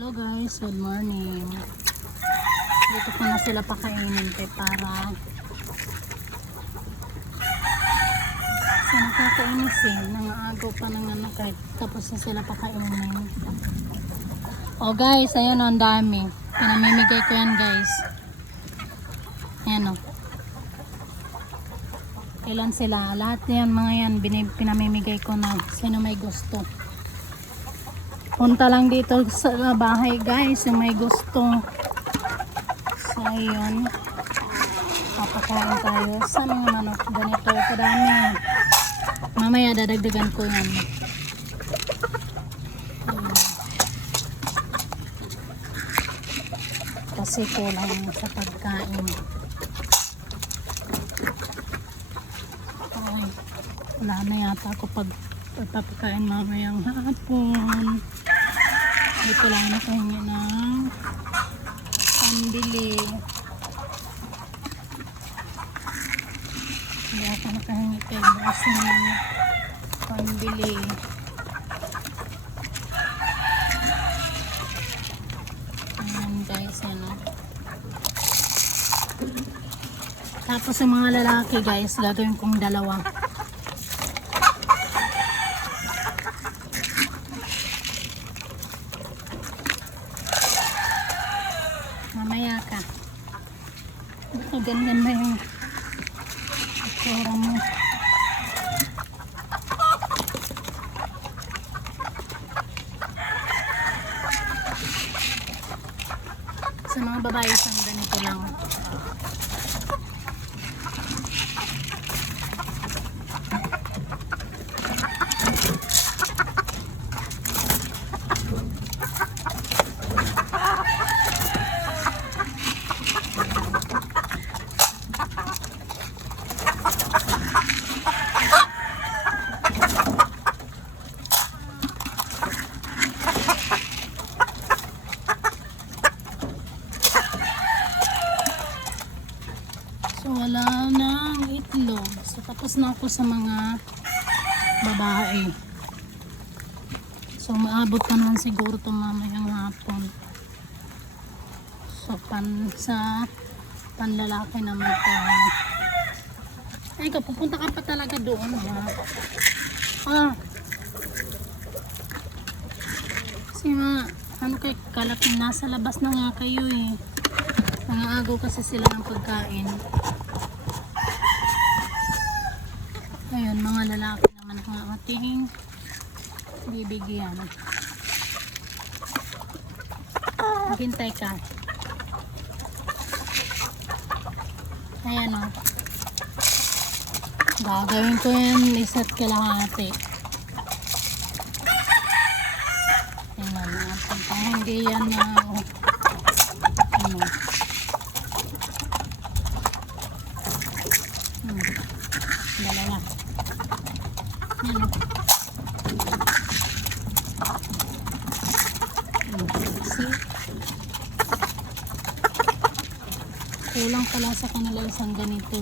Hello guys, good morning. Dito ko na sila pakainin para sa nakakainis nangaagaw pa ng kahit tapos na sila pakainin. Oh guys, ayun ang dami. Pinamimigay ko yan guys. Ayan o. Ilan sila? Lahat yan mga yan pinamimigay ko na sino may gusto. Punta lang dito sa bahay guys yung may gusto. So ayun, papakain tayo sa mga manok. Ganito kadami. Mamaya dadagdagan ko yan. Ayun. Kasi kulang sa pagkain. Okay. Wala na yata ako pagpapakain mamayang hapon. Dito lang nakahingi ng pambili. Hindi ako nakahingi kay boss ng pambili. Ayan guys, ano. Tapos yung mga lalaki guys, gagawin kong dalawa. Mamaya ka. Baka ganyan na yung itsura mo. Sa mga babae isang ganito lang. So wala nang itlog. So tapos na ako sa mga babae. So maabot pa naman siguro ito mamayang hapon. So sa panlalaki naman tayo. Ay ikaw, pupunta ka pa talaga doon ha. Kasi ano kay kalapin nasa labas na nga kayo nangaagaw kasi sila ng pagkain. Ayun, mga lalaki naman ang ating bibigyan. Maghintay ka. Ayan o. Gagawin ko yan isa't kalahati. Ayan o. Hindi yan dalawa. Yan. See? Kulang pala sa kanila isang ganito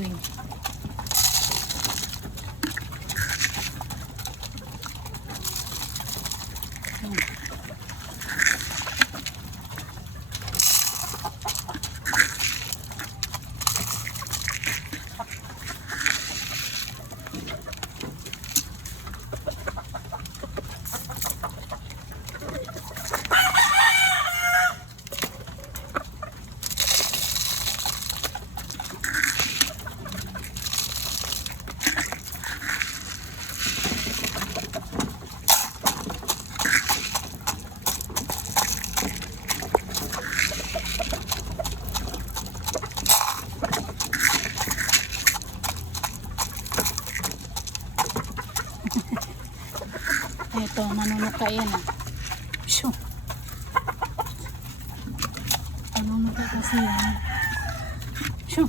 ito, nanunuka yan Shoo. Nanunuka kasi yan Shoo.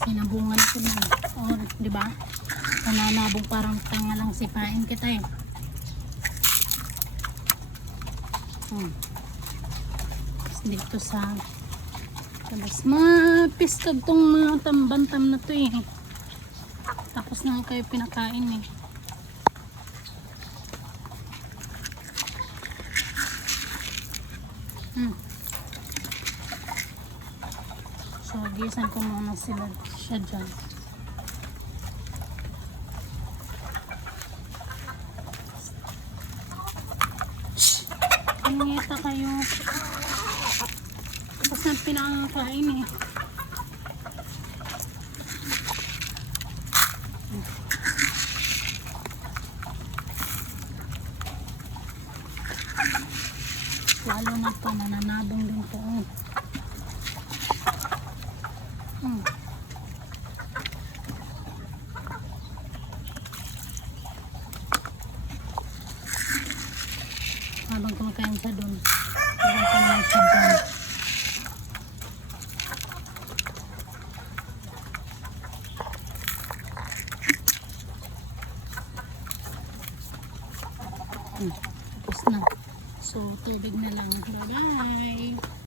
Sinabungan ko na diba? Nananabong parang tanga lang sipain kita dito sa labas mapiskag tong mga tambantam na to tapos na kayo pinakain Hmm. So, gisan ko muna siya dyan. Pangita kayo. Tapos na pinakakain eh. Lalo na to, nananabong din to. Hmm. Habang kumakain siya dun, habang kumain siya dun. Tapos na. So, tubig na lang.